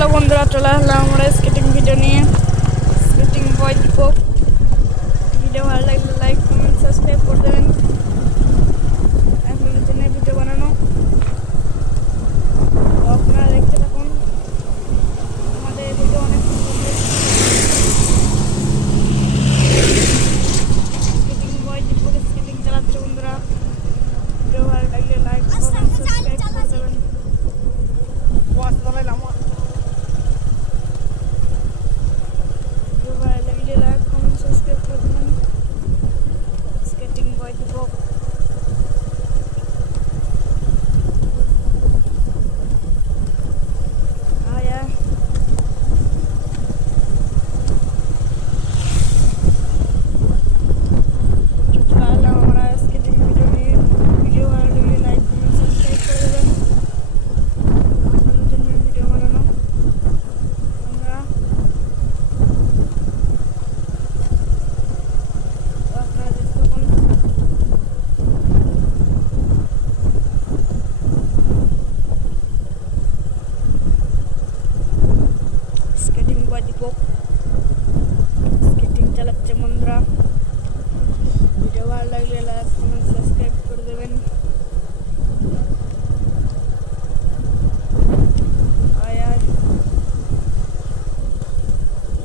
হ্যালো বন্ধুরা, চলে আসলাম আমরা স্কেটিং ভিডিও নিয়ে। স্কেটিং বয় দীপক। ভিডিও ভালো লাগলে লাইক কমেন্ট সাবস্ক্রাইব করে দেবেন। আপনাদের জন্য ভিডিও বানানো, তো আপনারা দেখতে থাকুন। আমাদের ভিডিও অনেক স্কেটিং বয় দীপক স্কেটিং চালাচ্ছে বন্ধুরা। ভিডিও ভালো লাগলে লাইক কমেন্ট সাবস্ক্রাইব করে দেবেন। স্কেটিং বয় দীপক। আমরা স্কেটিং ভিডিও নিয়ে ভিডিও ভালো লাগলে লাইক কমেন্ট সাবস্ক্রাইব করে দেবেন। আপনাদের জন্য ভিডিও বানানো আমরা আপনারা দেখতে পান। স্কেটিং বয় দীপক স্কেটিং চালাচ্ছে বন্ধুরা। ভিডিও ভালো লাগলে লাইক কমেন্ট সাবস্ক্রাইব করে দেবেন।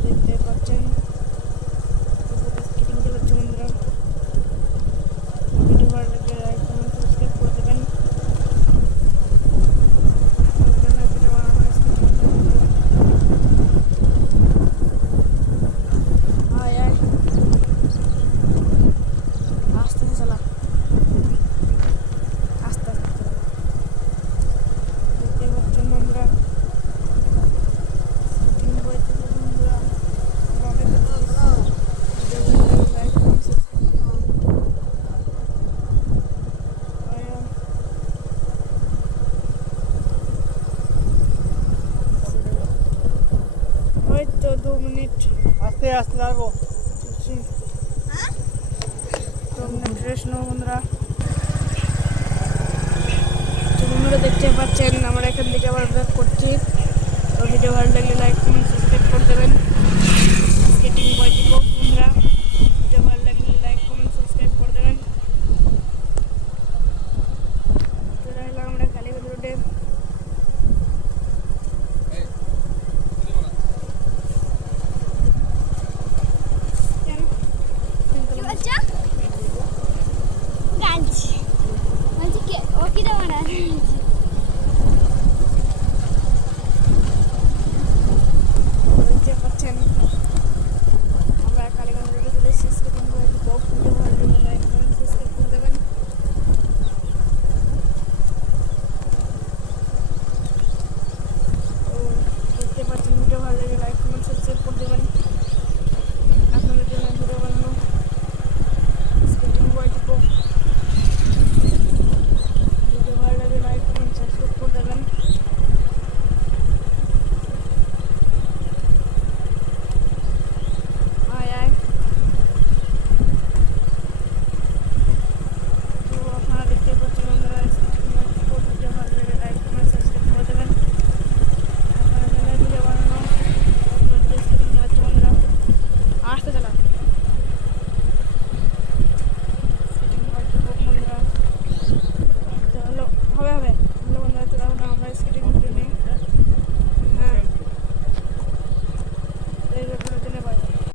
দেখতে পাচ্ছেন স্কেটিং চালাচ্ছে বন্ধুরা। ভিডিও ভালো লাগলে লাইক কমেন্ট সাবস্ক্রাইব করে দেবেন। ভিডিও বানানো আস্তে চালা, আস্তে আস্তে চালা। দেখতে পাচ্ছেন বন্ধুরা স্কেটিং বয় দীপক বন্ধুরা। আমরা অনেক ভিডিও লাইক কমেন্ট সাবস্ক্রাইব ওই তো 2 মিনিট আস্তে আস্তে লাগবো। 2 মিনিট রেস্ট নেবো বন্ধুরা। তো বন্ধুরা দেখতে পাচ্ছেন আমরা এখান থেকে আবার ব্যাক করছি। তো ভিডিও ভালো লাগলে লাইক কমেন্ট সাবস্ক্রাইব